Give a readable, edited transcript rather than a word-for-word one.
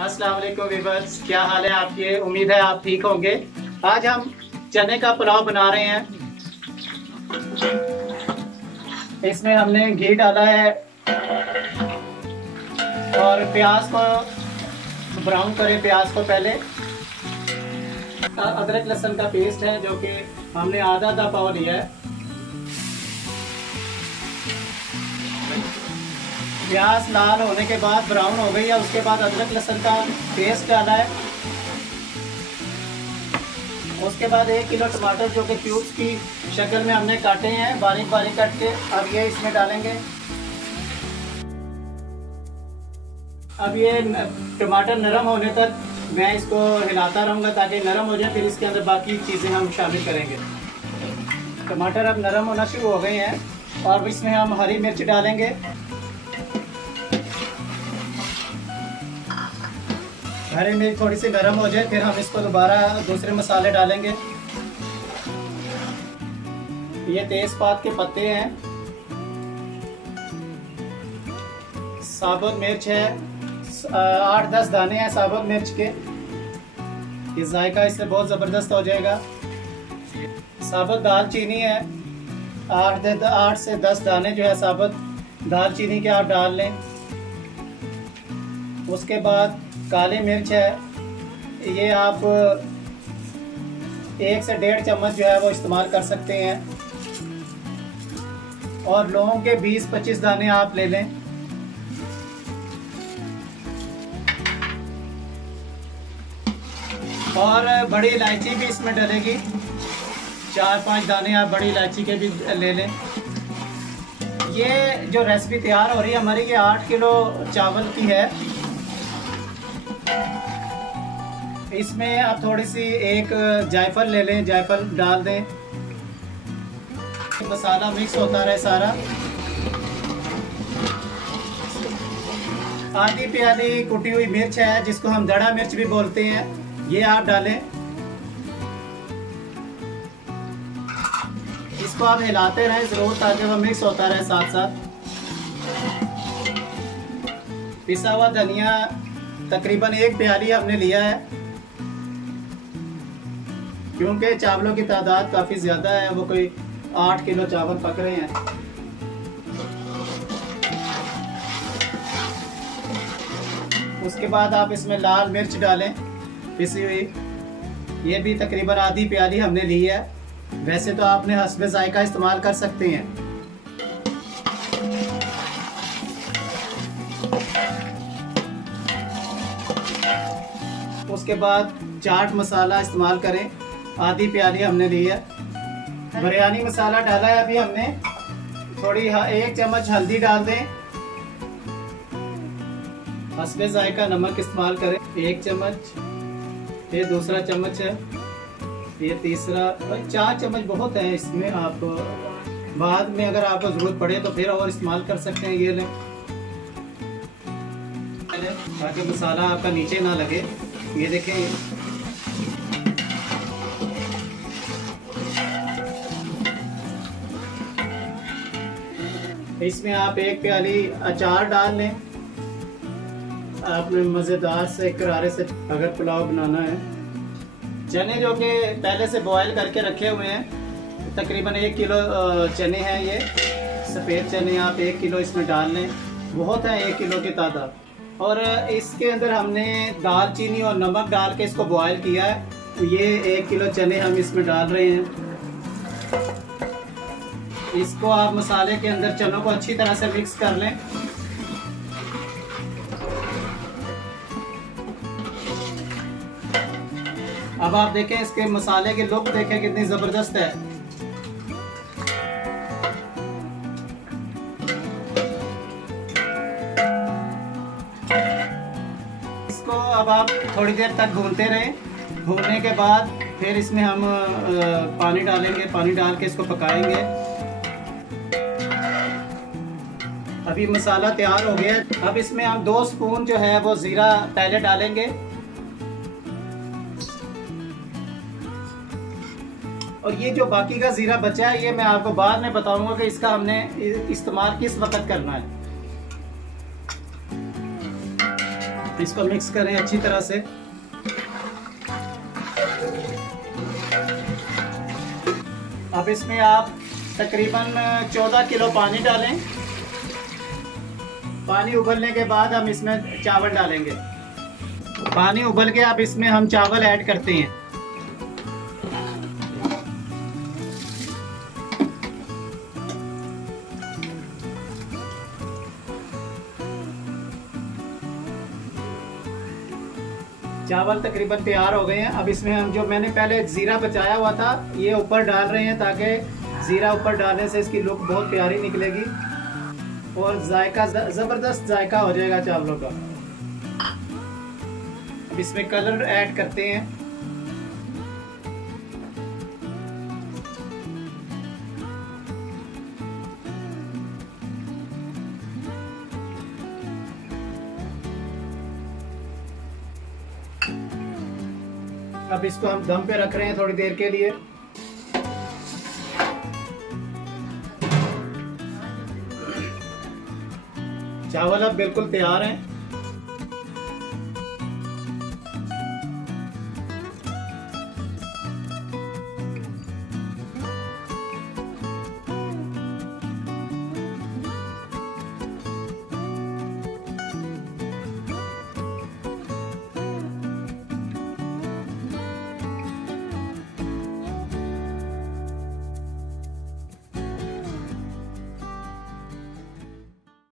अस्सलाम वालेकुम वीवर्स, क्या हाल है आपके। उम्मीद है आप ठीक होंगे। आज हम चने का पुलाव बना रहे हैं। इसमें हमने घी डाला है और प्याज को ब्राउन करें। प्याज को पहले अदरक लहसुन का पेस्ट है जो कि हमने आधा पाव लिया है। प्याज लाल होने के बाद ब्राउन हो गई है, उसके बाद अदरक लहसुन का पेस्ट डाला है। उसके बाद 1 किलो टमाटर जो कि क्यूब्स की शक्ल में हमने काटे हैं, बारीक बारीक काट के, अब ये इसमें डालेंगे। अब ये टमाटर नरम होने तक मैं इसको हिलाता रहूँगा ताकि नरम हो जाए, फिर इसके अंदर बाकी चीज़ें हम शामिल करेंगे। टमाटर अब नरम होना शुरू हो गए हैं और इसमें हम हरी मिर्च डालेंगे। हरी मिर्च थोड़ी सी नरम हो जाए फिर हम इसको दोबारा दूसरे मसाले डालेंगे। ये तेज़पात के पत्ते हैं, साबुत मिर्च है, 8-10 दाने हैं साबुत मिर्च के। ये जायका इससे बहुत ज़बरदस्त हो जाएगा। साबुत दालचीनी है, 8 से 10 दाने जो है साबुत दालचीनी के आप डाल लें। उसके बाद काली मिर्च है, ये आप 1 से 1.5 चम्मच जो है वो इस्तेमाल कर सकते हैं। और लौंग के 20-25 दाने आप ले लें। और बड़ी इलायची भी इसमें डलेगी, 4-5 दाने आप बड़ी इलायची के भी ले लें। ये जो रेसिपी तैयार हो रही है हमारी, ये 8 किलो चावल की है। इसमें आप थोड़ी सी एक जायफल ले लें, जायफल डाल दें। मसाला मिक्स होता रहे सारा। आधी प्याली कुटी हुई मिर्च है जिसको हम दड़ा मिर्च भी बोलते हैं, ये आप डालें। इसको आप हिलाते रहें जरूर ताकि वो मिक्स होता रहे साथ साथ। पिसा हुआ धनिया तकरीबन 1 प्याली हमने लिया है, क्योंकि चावलों की तादाद काफ़ी ज़्यादा है, वो कोई 8 किलो चावल पक रहे हैं। उसके बाद आप इसमें लाल मिर्च डालें पिसी हुई, ये भी तकरीबन आधी प्याली हमने ली है। वैसे तो आपने हस्बे जायका इस्तेमाल कर सकते हैं। उसके बाद चाट मसाला इस्तेमाल करें, आधी प्याली हमने ली है। बिरयानी मसाला डाला है अभी हमने, थोड़ी 1 चम्मच हल्दी डाल दें। हस्बे जायका नमक इस्तेमाल करें, 1 चम्मच। ये दूसरा चम्मच है, ये तीसरा, 4 चम्मच बहुत है इसमें। आप बाद में अगर आपको ज़रूरत पड़े तो फिर और इस्तेमाल कर सकते हैं। ये लें ताकि मसाला आपका नीचे ना लगे। ये देखें, इसमें आप 1 प्याली अचार डाल लें। आपने मज़ेदार से करारे से अगर पुलाव बनाना है। चने जो कि पहले से बॉयल करके रखे हुए हैं, तकरीबन 1 किलो चने हैं। ये सफ़ेद चने आप 1 किलो इसमें डाल लें, बहुत है 1 किलो की तादाद। और इसके अंदर हमने दालचीनी और नमक डाल के इसको बॉयल किया है। तो ये 1 किलो चने हम इसमें डाल रहे हैं। इसको आप मसाले के अंदर चनों को अच्छी तरह से मिक्स कर लें। अब आप देखें इसके मसाले की लुक देखें कितनी ज़बरदस्त है। इसको अब आप थोड़ी देर तक भूनते रहें। भूनने के बाद फिर इसमें हम पानी डालेंगे, पानी डाल के इसको पकाएंगे। अभी मसाला तैयार हो गया है। अब इसमें हम 2 स्पून जो है वो ज़ीरा पहले डालेंगे। और ये जो बाकी का ज़ीरा बचा है ये मैं आपको बाद में बताऊंगा कि इसका हमने इस्तेमाल किस वक्त करना है। इसको मिक्स करें अच्छी तरह से। अब इसमें आप तकरीबन 14 किलो पानी डालें। पानी उबलने के बाद हम इसमें चावल डालेंगे। पानी उबल के अब इसमें हम चावल ऐड करते हैं। चावल तकरीबन तैयार हो गए हैं। अब इसमें हम जो मैंने पहले जीरा बचाया हुआ था ये ऊपर डाल रहे हैं, ताकि जीरा ऊपर डालने से इसकी लुक बहुत प्यारी निकलेगी और जायका जबरदस्त जायका हो जाएगा चावलों का। अब इसमें कलर ऐड करते हैं। अब इसको हम दम पे रख रहे हैं थोड़ी देर के लिए। चावल अब बिल्कुल तैयार हैं।